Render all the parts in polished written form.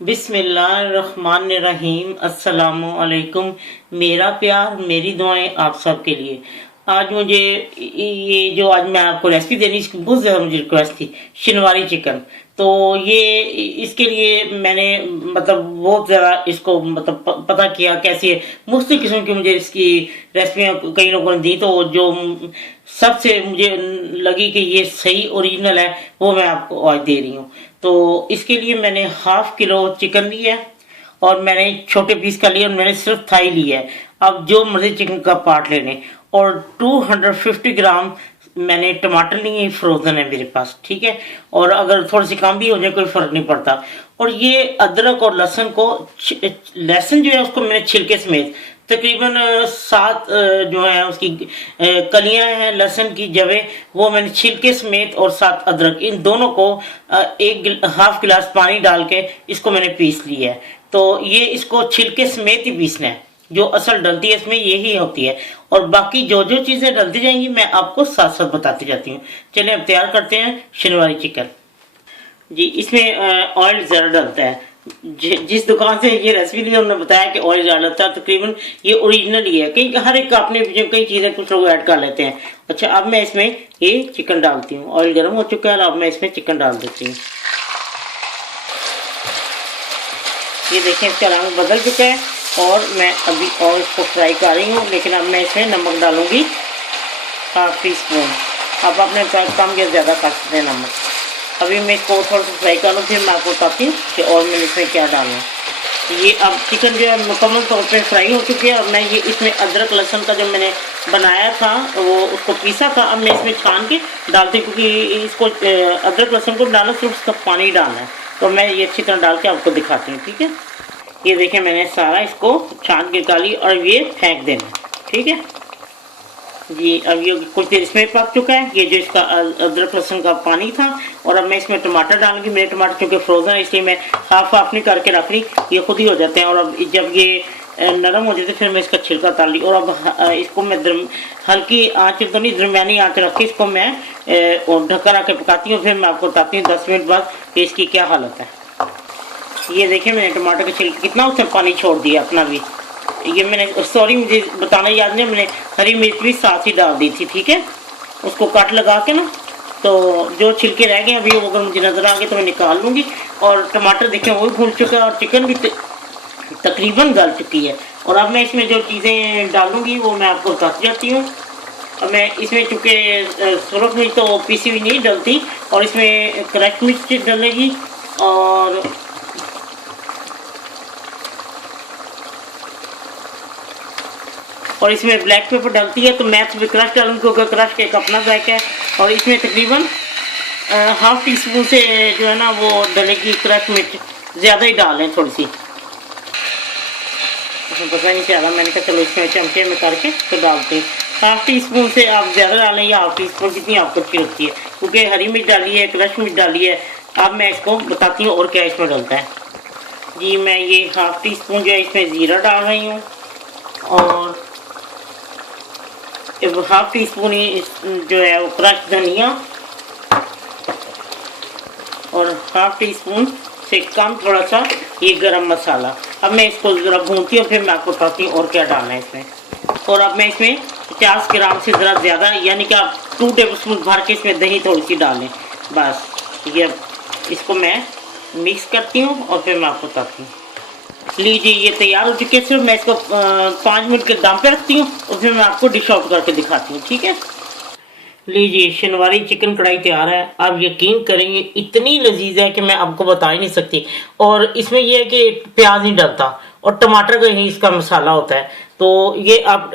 बिस्मिल्लाहिर्रहमानिर्रहीम। अस्सलामु अलैकुम। मेरा प्यार मेरी दुआएं आप सब के लिए। आज मुझे ये जो आज मैं आपको रेसिपी देनी, इसकी बहुत ज़्यादा मुझे रिक्वेस्ट थी, शिनवारी चिकन। तो ये इसके लिए मैंने मतलब बहुत ज़्यादा इसको मतलब पता किया कैसी है। मुख्तलिफ किस्म की मुझे इसकी रेसिपियाँ कई लोगों ने दी, तो जो सबसे मुझे लगी कि ये सही ओरिजिनल है वो मैं आपको आज दे रही हूँ। तो इसके लिए मैंने हाफ किलो चिकन लिया है और मैंने छोटे पीस का लिया और मैंने सिर्फ थाई लिया है। अब जो मर्जी चिकन का पार्ट लेने। और 250 ग्राम मैंने टमाटर लिए, फ्रोजन है मेरे पास, ठीक है। और अगर थोड़ी सी कम भी हो जाए कोई फर्क नहीं पड़ता। और ये अदरक और लहसुन को लहसुन जो है उसको मैंने छिलके समेत तकरीबन 7 जो है उसकी कलियां हैं लहसुन की जवे, वो मैंने छिलके समेत, और 7 अदरक, इन दोनों को एक हाफ गिलास पानी डाल के इसको मैंने पीस लिया है। तो ये इसको छिलके समेत ही पीसना है। जो असल डलती है इसमें यही होती है, और बाकी जो जो चीज़ें डलती जाएंगी मैं आपको साथ साथ बताती जाती हूँ। चलिए अब तैयार करते हैं शिनवारी चिकन। जी, इसमें ऑयल ज़्यादा डलता है। जिस दुकान से ये रेसिपी ली उन्होंने बताया कि ऑयल ज़्यादा डलता है, तकरीबन ये ओरिजिनल ही है। कई हर एक अपने कई चीज़ें कुछ लोग ऐड कर लेते हैं। अच्छा, अब मैं इसमें ये चिकन डालती हूँ। ऑयल गर्म हो चुका है, अब मैं इसमें चिकन डाल देती हूँ। ये देखें, इसका रंग बदल चुका है और मैं अभी और इसको फ्राई कर रही हूँ। लेकिन अब मैं इसमें नमक डालूंगी हाफ टी स्पून। अब अपने कम या ज़्यादा कर सकते हैं नमक। अभी मैं इसको थोड़ा सा फ्राई कर लूँ, फिर मैं आपको बताती हूँ कि और मैंने इसमें क्या डालना। ये अब चिकन जो है मुकम्मल तौर पे फ्राई हो चुकी है। और मैं ये इसमें अदरक लहसुन का जो मैंने बनाया था वो उसको पीसा था, अब मैं इसमें छान के डालती हूँ, क्योंकि इसको अदरक लहसुन को डालना सिर्फ उसका पानी डालना है। तो मैं ये अच्छी तरह डाल के आपको दिखाती हूँ, ठीक है। ये देखें, मैंने सारा इसको छान के निकाली और ये फेंक देना, ठीक है जी। अब ये कुछ देर इसमें पक चुका है, ये जो इसका अदरक लहसुन का पानी था। और अब मैं इसमें टमाटर डालूंगी। मेरे टमाटर चूँकि फ्रोजन है इसलिए मैं हाफ नहीं करके रख रही, ये खुद ही हो जाते हैं। और अब जब ये नरम हो जाते फिर मैं इसका छिलका उतार ली। और अब इसको मैं हल्की आँच तो नहीं, दरमियानी आँच रख के इसको मैं ढक्कन रख के पकाती हूँ। फिर मैं आपको बताती हूँ 10 मिनट बाद कि इसकी क्या हालत है। ये देखिए, मैंने टमाटर के छिलके कितना उसने पानी छोड़ दिया अपना भी। ये मैंने सॉरी मुझे बताना याद नहीं, मैंने हरी मिर्च भी साथ ही डाल दी थी, ठीक है। उसको कट लगा के ना, तो जो छिलके रह गए अभी अगर मुझे नज़र आ गए तो मैं निकाल लूँगी। और टमाटर देखें वो भी भून चुका है और चिकन भी तकरीबन गल चुकी है। और अब मैं इसमें जो चीज़ें डालूँगी वो मैं आपको बताती जाती हूँ। अब मैं इसमें चूँकि सुरख मिर्च तो पीसी हुई नहीं डलती, और इसमें क्रश मिर्च डलेगी, और इसमें ब्लैक पेपर डलती है। तो मैं इसमें क्रश डालूंगी क्योंकि क्रश का एक अपना जायका है। और इसमें तकरीबन हाफ टी स्पून से जो है ना वो डलेगी क्रश मिर्च, ज़्यादा ही डाल लें थोड़ी सी। उसमें पता नहीं चला, मैंने कहा चलो इसमें चमचे में करके तो डालते हैं। हाफ टी स्पून से आप ज़्यादा डालें या हाफ टी स्पून, जितनी आपको अच्छी लगती है, क्योंकि हरी मिर्च डाली है, क्रश मिर्च डाली है। अब मैं इसको बताती हूँ और क्या इसमें डलता है। जी, मैं ये हाफ टी स्पून जो है इसमें ज़ीरा डाल रही हूँ, और हाफ टी स्पून ही जो है वो क्रश धनिया, और हाफ टी स्पून से कम थोड़ा सा ये गरम मसाला। अब मैं इसको ज़रा भूनती हूँ, फिर मैं आपको बताती हूँ और क्या डालना है इसमें। और अब मैं इसमें 50 ग्राम से ज़रा ज़्यादा, यानी कि आप 2 टेबल स्पून भर के इसमें दही थोड़ी सी डालें बस। ये इसको मैं मिक्स करती हूँ और फिर मैं आपको बताती हूँ। लीजिए, ये तैयार हो चुके हैं। सिर्फ मैं इसको 5 मिनट के दम पे रखती हूँ और फिर मैं आपको डिश आउट करके दिखाती हूँ, ठीक है। लीजिए, शिनवारी चिकन कढ़ाई तैयार है। आप यकीन करेंगे इतनी लजीज है कि मैं आपको बता ही नहीं सकती। और इसमें यह है कि प्याज नहीं डलता और टमाटर का ही इसका मसाला होता है। तो ये आप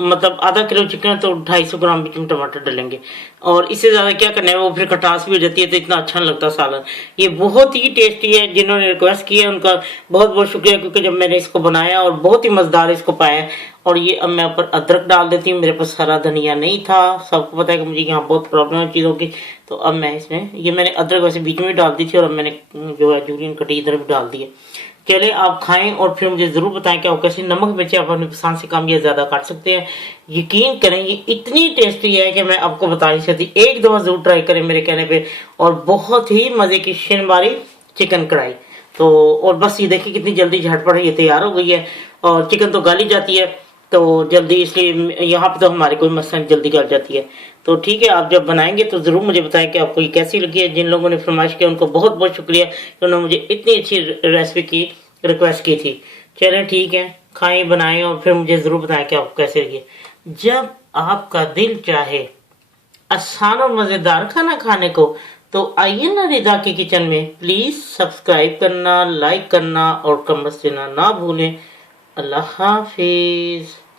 मतलब आधा किलो चिकन है तो 250 ग्राम भी टमाटर डलेंगे। और इससे ज़्यादा क्या करना है, वो फिर खटास भी हो जाती है तो इतना अच्छा नहीं लगता सालन। ये बहुत ही टेस्टी है। जिन्होंने रिक्वेस्ट की है उनका बहुत बहुत शुक्रिया, क्योंकि जब मैंने इसको बनाया और बहुत ही मज़ेदार इसको पाया। और ये अब मैं ऊपर अदरक डाल देती हूँ। मेरे पास हरा धनिया नहीं था, सबको पता है कि मुझे यहाँ बहुत प्रॉब्लम है चीज़ों की। तो अब मैं इसमें ये मैंने अदरक वैसे बीच में डाल दी थी, और अब मैंने जो है जूलियन कटी इधर भी डाल दी है। चले आप खाएं और फिर मुझे ज़रूर बताएं कि आप कैसे। नमक मिर्ची आप अपनी पसंद से कम या ज़्यादा काट सकते हैं। यकीन करें ये इतनी टेस्टी है कि मैं आपको बता नहीं सकती। एक दफ़ा ज़रूर ट्राई करें मेरे कहने पे। और बहुत ही मज़े की शिनवारी चिकन कढ़ाई। तो और बस ये देखिए कितनी जल्दी झटपट ये तैयार हो गई है। और चिकन तो गाली जाती है तो जल्दी, इसलिए यहाँ पे तो हमारे कोई मसला नहीं, जल्दी गल जाती है। तो ठीक है, आप जब बनाएंगे तो ज़रूर मुझे बताएं कि आपको ये कैसी लगी है। जिन लोगों ने फरमाइश किया उनको बहुत बहुत शुक्रिया कि उन्होंने मुझे इतनी अच्छी रेसिपी की रिक्वेस्ट की थी। चलें ठीक है, खाएं बनाएं और फिर मुझे ज़रूर बताएं कि आपको कैसे लगी। जब आपका दिल चाहे आसान और मज़ेदार खाना खाने को, तो आइए ना रिदा के किचन में। प्लीज़ सब्सक्राइब करना, लाइक करना और कमेंट्स देना ना भूलें। अल्लाह हाफिज़।